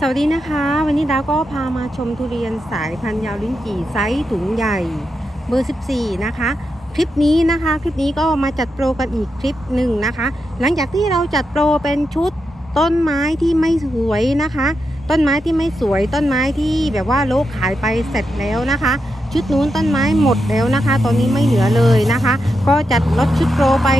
สวัสดีนะคะ วันนี้ดาวก็พามาชมทุเรียนสายพันธุ์ยาวลิ้นจี่ไซส์ถุงใหญ่เบอร์ 14 นะคะ คลิปนี้นะคะคลิปนี้ก็มาจัดโปรกันอีกคลิปหนึ่งนะคะ หลังจากที่เราจัดโปรเป็นชุดต้นไม้ที่ไม่สวยนะคะ ต้นไม้ที่ไม่สวยต้นไม้ที่แบบว่าโลกขายไปเสร็จแล้วนะคะ ชุดนู้นต้นไม้หมดแล้วนะคะ ตอนนี้ไม่เหลือเลยนะคะ ก็จัดลดชุดโปรไป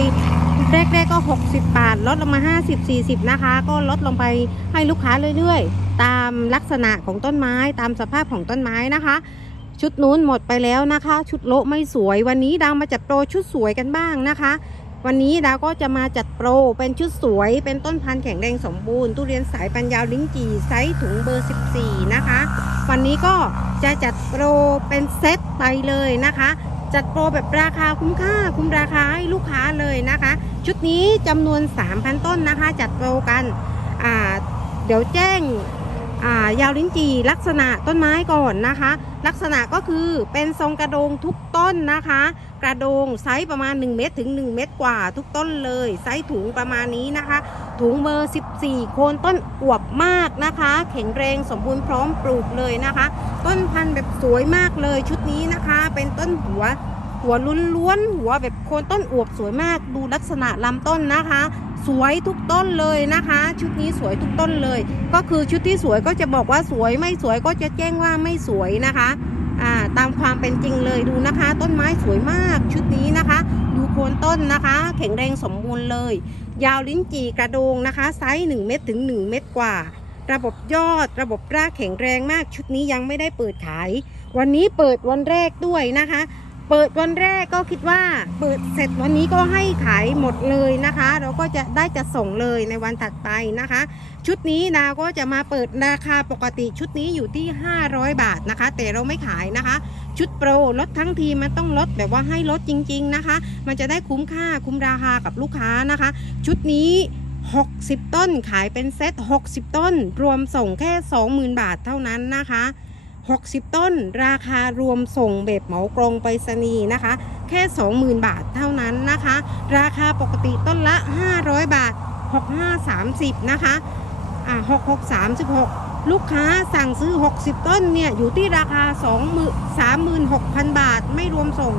แรกๆก็ 60 บาท ลดลงมา 50 40 นะคะ ก็ลดลงไปให้ลูกค้าเรื่อยๆ ตามลักษณะของต้นไม้ตามสภาพของต้นไม้นะคะ ชุดนู้นหมดไปแล้วนะคะ ชุดโละไม่สวยวันนี้ดาวมาจัดโปรชุดสวยกันบ้างนะคะ วันนี้ดาวก็จะมาจัดโปรเป็นชุดสวย เป็นต้นพันธุ์แข็งแรงสมบูรณ์ ทุเรียนสายปัญญาวลิ้นจี่ไซส์ถุงเบอร์ 14 นะคะ วันนี้ก็จะจัดโปรเป็นเซตไปเลยนะคะจัดโปรแบบราคาคุ้มค่าคุ้มราคาให้ลูกค้าเลยนะคะ ชุดนี้จำนวน 3,000 ต้นนะคะ จัดโปรกัน เดี๋ยวแจ้งายาวลิ้นจี่ลักษณะต้นไม้ก่อนนะคะ ลักษณะก็คือเป็นทรงกระโดงทุกต้นนะคะ กระโดงไซส์ประมาณ 1 เมตรถึง 1 เมตรกว่าทุกต้นเลย ไซส์ถุงประมาณนี้นะคะ ถุงเบอร์ 14 โคนต้นอวบมากนะคะ แข็งแรงสมบูรณ์พร้อมปลูกเลยนะคะ ต้นพันธุ์แบบสวยมากเลยชุดนี้นะคะ เป็นต้นหัวหัวล้วนๆหัวแบบโคนต้นอวบสวยมาก ดูลักษณะลำต้นนะคะ สวยทุกต้นเลยนะคะ ชุดนี้สวยทุกต้นเลย ก็คือชุดที่สวยก็จะบอกว่าสวยไม่สวยก็จะแจ้งว่าไม่สวยนะคะอ่าตามความเป็นจริงเลยดูนะคะ ต้นไม้สวยมากชุดนี้นะคะ ดูโคนต้นนะคะ แข็งแรงสมบูรณ์เลย ยาวลิ้นจี่กระโดงนะคะไซส์1เมตรถึง 1 เมตรกว่า ระบบยอดระบบรากแข็งแรงมากชุดนี้ยังไม่ได้เปิดขาย วันนี้เปิดวันแรกด้วยนะคะ เปิดวันแรกก็คิดว่าเปิดเสร็จวันนี้ก็ให้ขายหมดเลยนะคะ เราก็จะได้จะส่งเลยในวันถัดไปนะคะ ชุดนี้ดาก็จะมาเปิดราคาปกติชุดนี้อยู่ที่ 500 บาทนะคะ แต่เราไม่ขายนะคะ ชุดโปรลดทั้งทีมันต้องลดแบบว่าให้ลดจริง ๆนะคะ มันจะได้คุ้มค่าคุ้มราคากับลูกค้านะคะ ชุดนี้60 ต้นขายเป็นเซต60 ต้น รวมส่งแค่ 20,000 บาทเท่านั้นนะคะ 60 ต้น ราคารวมส่งแบบเหมากรงไปรษณีย์นะคะ แค่ 20,000 บาทเท่านั้นนะคะ ราคาปกติต้นละ 500 บาท 65 30 นะคะอ่า66 36 ลูกค้าสั่งซื้อ 60 ต้นเนี่ย อยู่ที่ราคา2 36,000 บาท ไม่รวมส่ง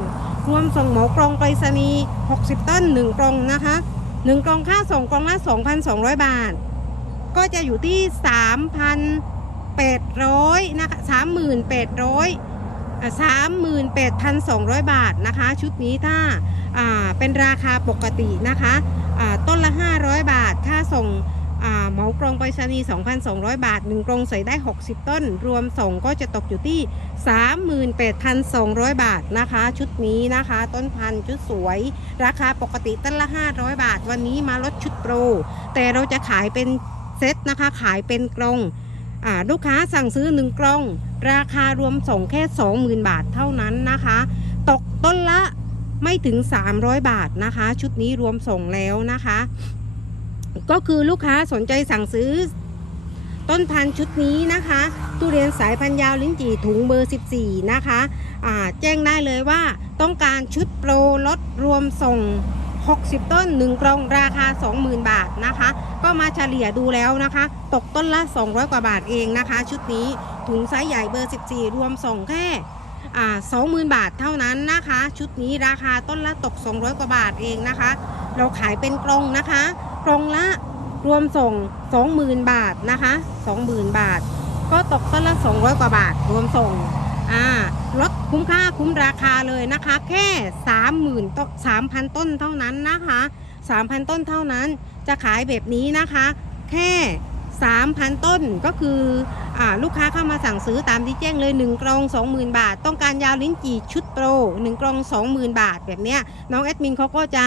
รวมส่งเหมากรงไปรษณีย์60 ต้น 1 กรงนะคะ 1 กรงค่าส่งกรงละ 2,200 บาท ก็จะอยู่ที่ 3,800นะคะ38,00 38,200 บาทนะคะ ชุดนี้ถ้าเป็นราคาปกตินะคะต้นละ 500 บาท ค่าส่งอ่าเหมากรงไปรษณีย์2,200 บาท1กรงใส่ได้ 60 ต้น รวมส่งก็จะตกอยู่ที่ 38,200 บาทนะคะ ชุดนี้นะคะ ต้นพันธุ์ชุดสวย ราคาปกติต้นละ 500 บาท วันนี้มาลดชุดโปร แต่เราจะขายเป็นเซตนะคะขายเป็นกรงอ่า ลูกค้าสั่งซื้อ 1กรงราคารวมส่งแค่ 20,000 บาทเท่านั้นนะคะ ตกต้นละไม่ถึง 300 บาทนะคะ ชุดนี้รวมส่งแล้วนะคะ ก็คือลูกค้าสนใจสั่งซื้อ ต้นพันธุ์ชุดนี้นะคะทุเรียนสายพันธุ์ยาวลิ้นจี่ถุงเบอร์ 14 นะคะแจ้งได้เลยว่าต้องการชุดโปรลดรวมส่ง 60 ต้น 1กล่องราคา 20,000 บาทนะคะ ก็มาเฉลี่ยดูแล้วนะคะ ตกต้นละ 200 กว่าบาทเองนะคะ ชุดนี้ถุงไซส์ใหญ่เบอร์ 14 รวมส่งแค่อ่า20,000บาทเท่านั้นนะคะ ชุดนี้ราคาต้นละตก 200 กว่าบาทเองนะคะ เราขายเป็นกล่องนะคะกล่องละรวมส่ง 20,000 บาทนะคะ 20,000 บาท ก็ตกต้นละ 200 กว่าบาท รวมส่ง อ่าลดคุ้มค่าคุ้มราคาเลยนะคะ แค่30,000ต้น3,000ต้นเท่านั้นนะคะ3,000ต้นเท่านั้นจะขายแบบนี้นะคะ แค่ 3,000 ต้นก็คืออาลูกค้าเข้ามาสั่งซื้อตามที่แจ้งเลย 1กล่อง20,000 บาท ต้องการยาวลิ้นจี่ชุดโปร1กล่อง20,000 บาทแบบเนี้ยน้องแอดมินเขาก็จะ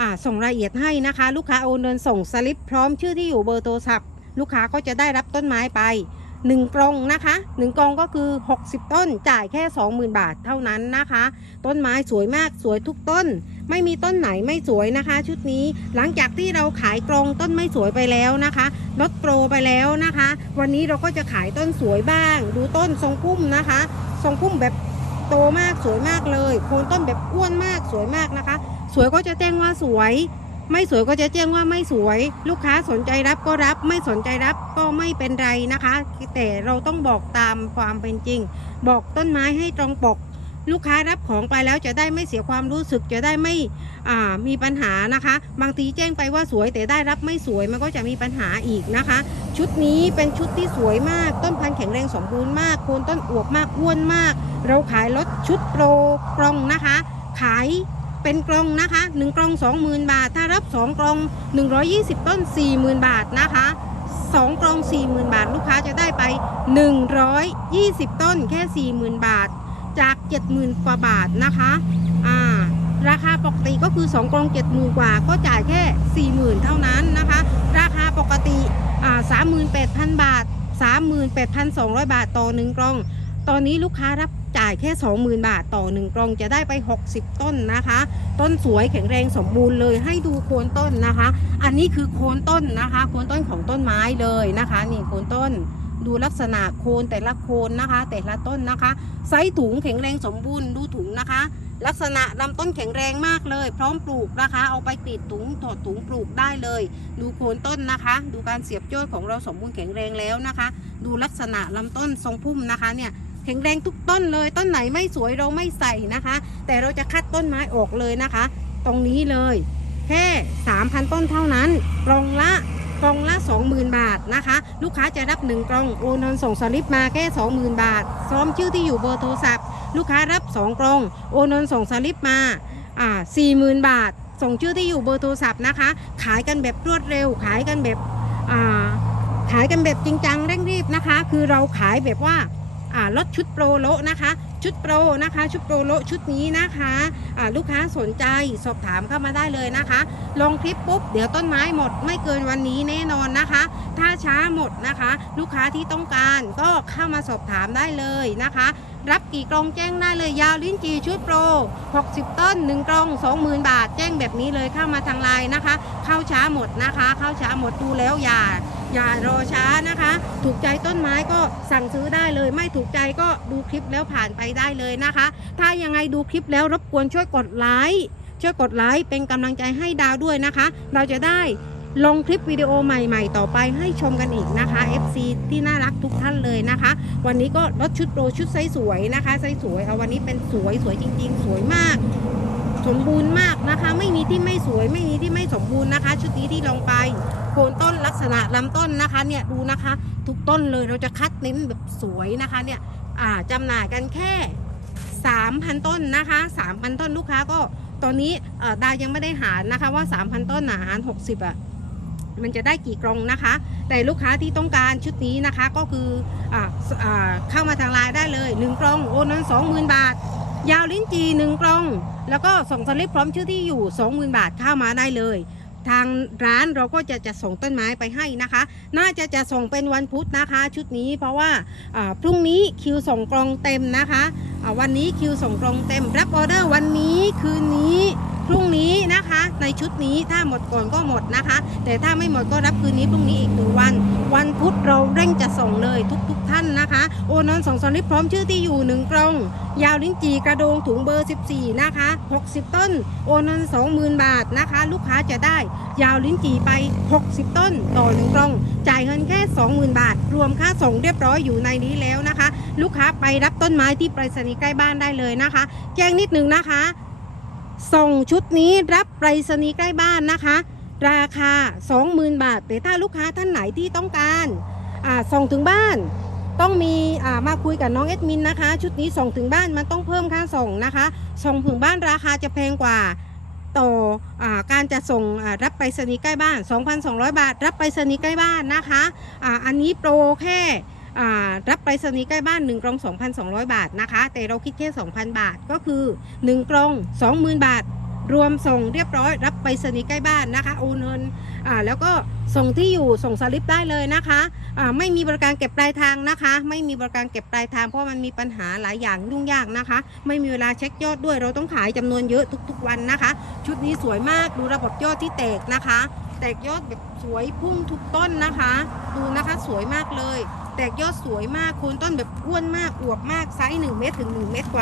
อ่าส่งรายละเอียดให้นะคะ ลูกค้าโอนเงินส่งสลิปพร้อมชื่อที่อยู่เบอร์โทรศัพท์ ลูกค้าก็จะได้รับต้นไม้ไป 1กล่องนะคะ1กล่องก็คือ 60 ต้นจ่ายแค่ 20,000 บาทเท่านั้นนะคะ ต้นไม้สวยมากสวยทุกต้น ไม่มีต้นไหนไม่สวยนะคะ ชุดนี้หลังจากที่เราขายกรงต้นไม่สวยไปแล้วนะคะลดโปรไปแล้วนะคะ วันนี้เราก็จะขายต้นสวยบ้าง ดูต้นทรงพุ่มนะคะ ทรงพุ่มแบบโตมากสวยมากเลย โคนต้นแบบอ้วนมากสวยมากนะคะ สวยก็จะแจ้งว่าสวย ไม่สวยก็จะแจ้งว่าไม่สวย ลูกค้าสนใจรับก็รับ ไม่สนใจรับก็ไม่เป็นไรนะคะ แต่เราต้องบอกตามความเป็นจริง บอกต้นไม้ให้ตรงปก ลูกค้ารับของไปแล้วจะได้ไม่เสียความรู้สึกจะได้ไม่มีปัญหานะคะ บางทีแจ้งไปว่าสวยแต่ได้รับไม่สวยมันก็จะมีปัญหาอีกนะคะ ชุดนี้เป็นชุดที่สวยมาก ต้นพันธุ์แข็งแรงสมบูรณ์มากโคนต้นอวบมากอ้วนมาก เราขายรถชุดโปรกล่องนะคะ ขาย เป็นกล่องนะคะ1กล่อง20,000 บาท ถ้ารับ 2กล่อง 120 ต้น 40,000 บาทนะคะ2กล่อง 40,000 บาท ลูกค้าจะได้ไป 120 ต้นแค่ 40,000 บาท จาก 70,000 กว่าบาทนะคะอ่าราคาปกติก็คือ 2กล่อง 70,000 กว่า ก็จ่ายแค่ 40,000 เท่านั้นนะคะ ราคาปกติอ่า38,000 บาท 38,200 บาทต่อ 1กล่อง ตอนนี้ลูกค้ารับ จ่ายแค่ 20,000 บาทต่อ 1กล่องจะได้ไป 60 ต้นนะคะ ต้นสวยแข็งแรงสมบูรณ์เลยให้ดูโคนต้นนะคะ อันนี้คือโคนต้นนะคะ โคนต้นของต้นไม้เลยนะคะ นี่โคนต้นดูลักษณะโคนแต่ละโคนนะคะ แต่ละต้นนะคะ ไซส์ถุงแข็งแรงสมบูรณ์ดูถุงนะคะ ลักษณะลำต้นแข็งแรงมากเลย พร้อมปลูกนะคะ เอาไปกรีดถุงถอดถุงปลูกได้เลย ดูโคนต้นนะคะ ดูการเสียบโจ้ของเราสมบูรณ์แข็งแรงแล้วนะคะ ดูลักษณะลำต้นทรงพุ่มนะคะเนี่ย แข็งแรงทุกต้นเลย ต้นไหนไม่สวยเราไม่ใส่นะคะ แต่เราจะคัดต้นไม้ออกเลยนะคะ ตรงนี้เลย แค่ 3,000 ต้นเท่านั้นกล่องละกล่องละ 20,000 บาทนะคะ ลูกค้าจะรับ 1กล่องโอนเงินส่งสลิปมาแค่ 20,000 บาทซ้อมชื่อที่อยู่เบอร์โทรศัพท์ ลูกค้ารับ 2กล่องโอนเงินส่งสลิปมาอ่า40,000 บาท ส่งชื่อที่อยู่เบอร์โทรศัพท์นะคะ ขายกันแบบรวดเร็ว ขายกันแบบอ่าขายกันแบบจริงจังเร่งรีบนะคะ คือเราขายแบบว่าอ่า ลดชุดโปรโลนะคะ ชุดโปรนะคะ ชุดโปรโลชุดนี้นะคะลูกค้าสนใจสอบถามเข้ามาได้เลยนะคะ ลงคลิปปุ๊บเดี๋ยวต้นไม้หมดไม่เกินวันนี้แน่นอนนะคะ ถ้าช้าหมดนะคะ ลูกค้าที่ต้องการก็เข้ามาสอบถามได้เลยนะคะรับกี่กล่องแจ้งได้เลยยาวลิ้นจีชุดโปร 60 ต้น 1กล่อง 20,000 บาท แจ้งแบบนี้เลยเข้ามาทางไลน์นะคะ เข้าช้าหมดนะคะ เข้าช้าหมดดูแล้วอย่า อย่ารอช้านะคะ ถูกใจต้นไม้ก็สั่งซื้อได้เลย ไม่ถูกใจก็ดูคลิปแล้วผ่านไปได้เลยนะคะ ถ้ายังไงดูคลิปแล้วรบกวนช่วยกดไลค์ช่วยกดไลค์เป็นกำลังใจให้ดาวด้วยนะคะ เราจะได้ลงคลิปวิดีโอใหม่ๆ ต่อไปให้ชมกันอีกนะคะ FC ที่น่ารักทุกท่านเลยนะคะ วันนี้ก็ลดชุดโปรชุดไซส์สวยนะคะไซส์สวยเอาวันนี้เป็นสวยสวยจริง ๆ สวยมาก สมบูรณ์มากนะคะ ไม่มีที่ไม่สวยไม่มีที่ไม่สมบูรณ์นะคะ ชุดนี้ที่ลองไปโคนต้นลักษณะลำต้นนะคะเนี่ยดูนะคะ ทุกต้นเลยเราจะคัดเน้นแบบสวยนะคะเนี่ยอ่าจำหน่ายกันแค่ 3,000 ต้นนะคะ 3,000 ต้นลูกค้าก็ตอนนี้ดายังไม่ได้หารนะคะว่า 3,000 ต้นน่ะหาร60อะมันจะได้กี่กล่องนะคะ แต่ลูกค้าที่ต้องการชุดนี้นะคะก็คือออเข้ามาทางไลน์ได้เลย1กล่องโอนเงิน20,000 บาท ยาวลิ้นจีหนึ่งกล่อง แล้วก็ส่งสลิปพร้อมชื่อที่อยู่ 20,000 บาทเข้ามาได้เลย ทางร้านเราก็จะจะส่งต้นไม้ไปให้นะคะ น่าจะจะส่งเป็นวันพุธนะคะ ชุดนี้เพราะว่าพรุ่งนี้คิวส่งกล่องเต็มนะคะวันนี้คิวส่งกล่องเต็ม รับออเดอร์วันนี้คืนนี้ พรุ่งนี้นะคะ ในชุดนี้ถ้าหมดก่อนก็หมดนะคะ แต่ถ้าไม่หมดก็รับคืนนี้พรุ่งนี้อีกหนึ่งวัน วันพุธเราเร่งจะส่งเลยทุกๆทท่านนะคะ โอนอนส่งสลิปพร้อมชื่อที่อยู่หนึ่งกล่องยาวลิ้นจีกระโดงถุงเบอร์ 14 นะคะ 60 ต้น โอนเงิน20,000 บาทนะคะ ลูกค้าจะได้ยาวลิ้นจีไป 60 ต้น ต่อหนึ่งกล่องจ่ายเงินแค่ 20,000 บาท รวมค่าส่งเรียบร้อยอยู่ในนี้แล้วนะคะ ลูกค้าไปรับต้นไม้ที่ไปรษณีย์ใกล้บ้านได้เลยนะคะ แจ้งนิดนึงนะคะ ส่งชุดนี้รับไปรษณีย์ใกล้บ้านนะคะ ราคา 20,000 บาท แต่ถ้าลูกค้าท่านไหนที่ต้องการส่งถึงบ้านต้องมีมาคุยกับน้องเอดมินนะคะ ชุดนี้ส่งถึงบ้านมันต้องเพิ่มค่าส่งนะคะ ส่งถึงบ้านราคาจะแพงกว่าต่ออการจะส่งรับไปรษณีย์ใกล้บ้าน 2,200 บาท รับไปรษณีย์ใกล้บ้านนะคะออันนี้โปรแค่ รับไปรษณีย์ใกล้บ้าน1กล่อง2,200 บาทนะคะ แต่เราคิดแค่ 2,000 บาทก็คือ 1กล่อง20,000 บาท รวมส่งเรียบร้อย รับไปรษณีย์ใกล้บ้านนะคะโอนเงินแล้วก็ส่งที่อยู่ส่งสลิปได้เลยนะคะอ่าไม่มีบริการเก็บปลายทางนะคะ ไม่มีบริการเก็บปลายทางเพราะมันมีปัญหาหลายอย่างยุ่งยากนะคะ ไม่มีเวลาเช็คยอดด้วย เราต้องขายจำนวนเยอะทุก ๆ วันนะคะ ชุดนี้สวยมากดูระบบยอดที่แตกนะคะ แตกยอดแบบสวยพุ่งทุกต้นนะคะ ดูนะคะสวยมากเลย แตกยอดสวยมากโคนต้นแบบอ้วนมากอวบมากไซส์1เมตรถึง1เมตรกว่า